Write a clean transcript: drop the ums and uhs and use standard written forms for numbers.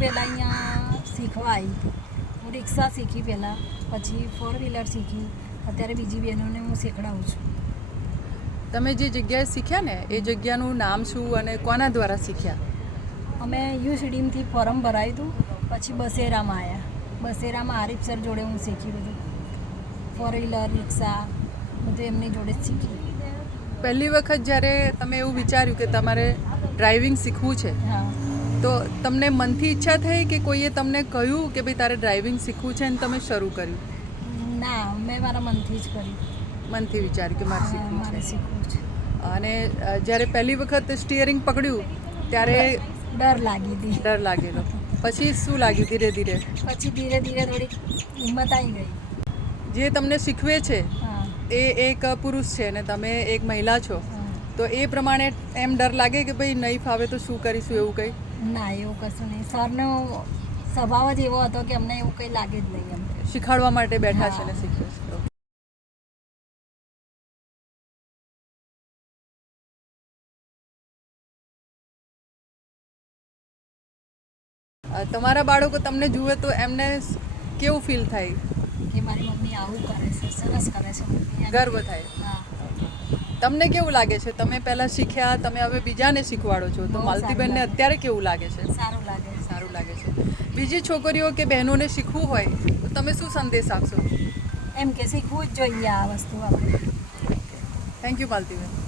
પહેલાં અહીંયા શીખવા આવી હતી. હું રિક્ષા શીખી પહેલાં, પછી 4 વ્હીલર શીખી, અત્યારે બીજી બહેનોને હું શીખડાવું છું. તમે જે જગ્યાએ શીખ્યા ને એ જગ્યાનું નામ શું અને કોના દ્વારા શીખ્યા? અમે યુસીડીમથી ફોર્મ ભરાયું હતું, પછી બસેરામાં આવ્યા. બસેરામાં આરીફ સર જોડે હું શીખી બધું, 4 વ્હીલર રિક્ષા બધું એમની જોડે જ શીખી. પહેલી વખત જ્યારે તમે એવું વિચાર્યું કે તમારે ડ્રાઇવિંગ શીખવું છે, હા, તો તમને મનથી ઈચ્છા થઈ કે કોઈએ તમને કહ્યું કે ભાઈ તારે ડ્રાઇવિંગ શીખવું છે અને તમે શરૂ કર્યું? ના, મેં મારા મનથી જ કર્યું. મનથી વિચાર્યું કે મારે શીખવું મારે શીખવું છે. અને જ્યારે પહેલી વખત સ્ટીયરિંગ પકડ્યું ત્યારે ડર લાગી હતી. ડર લાગેલો, પછી શું લાગ્યું ધીરે ધીરે? પછી ધીરે ધીરે થોડીક હિંમત આવી ગઈ. જે તમને શીખવે છે હા, એ એક પુરુષ છે અને તમે એક મહિલા છો, હા. તો એ પ્રમાણે એમ ડર લાગે કે ભાઈ નહીં ફાવે તો શું કરીશું એવું કંઈ? ના, એવું કશું નહીં. સરનો સ્વભાવ જ એવો હતો કે અમને એવું કંઈ લાગે જ નહીં. એમ શીખવાડવા માટે બેઠા છે હા. ને શીખવે છે. તમારા બાળકો તમને જુએ તો એમને કેવું ફીલ થાય? કે મારી મમ્મી આવું કરે છે, સરસ કરે છે મમ્મી. ગર્વ થાય. હા, તમને કેવું લાગે છે? તમે પહેલાં શીખ્યા, તમે હવે બીજાને શીખવાડો છો, તો બહુ માલતીબેનને સારું લાગે. અત્યારે કેવું લાગે છે? સારું લાગે છે. સારું લાગે છે. બીજી છોકરીઓ કે બહેનોને શીખવું હોય તો તમે શું સંદેશ આપશો? એમ કે શીખવું જ જોઈએ આ વસ્તુ આપણે. Thank you Maltiben.